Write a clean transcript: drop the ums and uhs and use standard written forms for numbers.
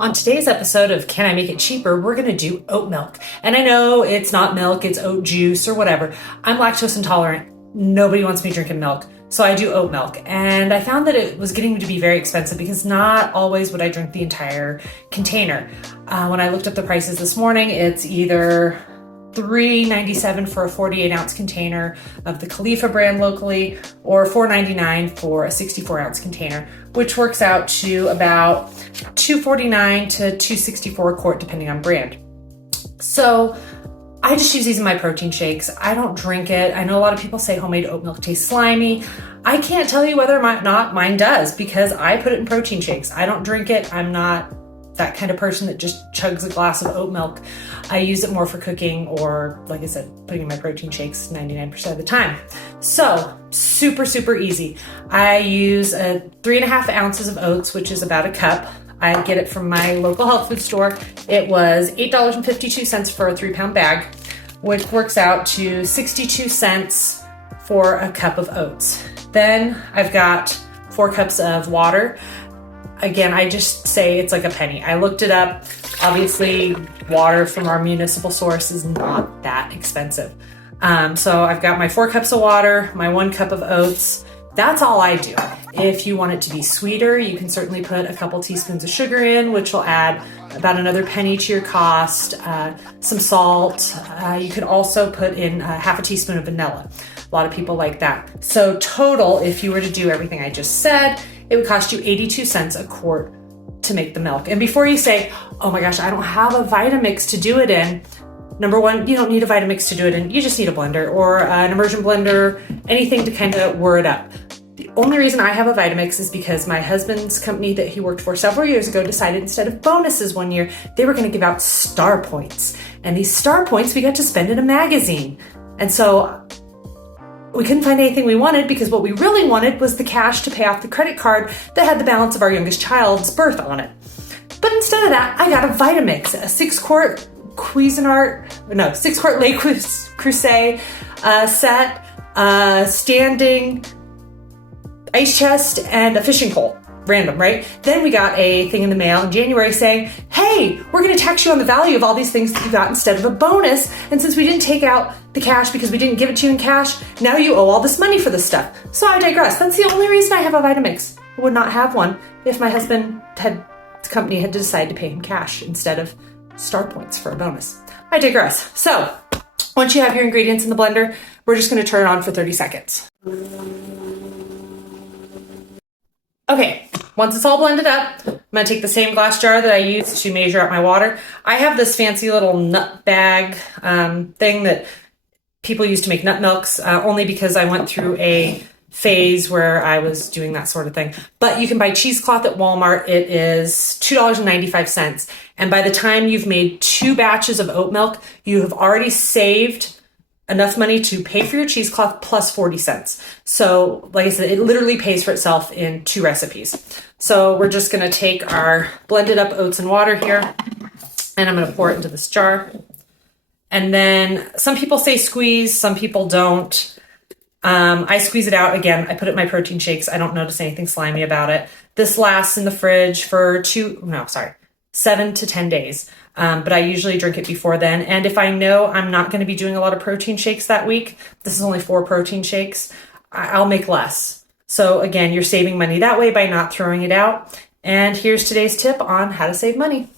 On today's episode of Can I Make It Cheaper, we're going to do oat milk. And I know it's not milk, it's oat juice or whatever. I'm lactose intolerant. Nobody wants me drinking milk. So I do oat milk. And I found that it was getting to be very expensive because not always would I drink the entire container. When I looked up the prices this morning, it's either $3.97 for a 48-ounce container of the Khalifa brand locally, or $4.99 for a 64-ounce container, which works out to about $2.49 to $2.64 a quart, depending on brand. So I just use these in my protein shakes. I don't drink it. I know a lot of people say homemade oat milk tastes slimy. I can't tell you whether or not mine does because I put it in protein shakes. I don't drink it. I'm not that kind of person that just chugs a glass of oat milk. I use it more for cooking or, like I said, putting in my protein shakes 99% of the time. So super, super easy. I use 3.5 ounces of oats, which is about a cup. I get it from my local health food store. It was $8.52 for a 3-pound bag, which works out to 62 cents for a cup of oats. Then I've got 4 cups of water. Again, I just say it's like a penny. I looked it up. Obviously, water from our municipal source is not that expensive. So I've got my 4 cups of water, my 1 cup of oats. That's all I do. If you want it to be sweeter, you can certainly put a couple teaspoons of sugar in, which will add about another penny to your cost, some salt. You could also put in half a teaspoon of vanilla. A lot of people like that. So total, if you were to do everything I just said, it would cost you 82 cents a quart to make the milk. And before you say, oh my gosh, I don't have a Vitamix to do it in, number one, you don't need a Vitamix to do it in. You just need a blender or an immersion blender, anything to kind of whir it up. The only reason I have a Vitamix is because my husband's company that he worked for several years ago decided instead of bonuses one year, they were going to give out star points. And these star points we got to spend in a magazine. And so we couldn't find anything we wanted because what we really wanted was the cash to pay off the credit card that had the balance of our youngest child's birth on it. But instead of that, I got a Vitamix, a 6-quart Le Creuset set, standing ice chest, and a fishing pole. Random, right? Then we got a thing in the mail in January saying, hey, we're going to tax you on the value of all these things that you got instead of a bonus. And since we didn't take out the cash because we didn't give it to you in cash, now you owe all this money for this stuff. So I digress. That's the only reason I have a Vitamix. I would not have one if my husband the company had decided to pay him cash instead of star points for a bonus. I digress. So once you have your ingredients in the blender, we're just going to turn it on for 30 seconds. Okay, once it's all blended up, I'm going to take the same glass jar that I used to measure out my water. I have this fancy little nut bag thing that people use to make nut milks, only because I went through a phase where I was doing that sort of thing. But you can buy cheesecloth at Walmart. It is $2.95. And by the time you've made 2 batches of oat milk, you have already saved enough money to pay for your cheesecloth plus 40 cents. So like I said, it literally pays for itself in 2 recipes. So we're just going to take our blended up oats and water here, and I'm going to pour it into this jar. And then some people say squeeze, some people don't. I squeeze it out. Again, I put it in my protein shakes. I don't notice anything slimy about it. This lasts in the fridge for 7 to 10 days. But I usually drink it before then. And if I know I'm not going to be doing a lot of protein shakes that week, this is only 4 protein shakes, I'll make less. So again, you're saving money that way by not throwing it out. And here's today's tip on how to save money.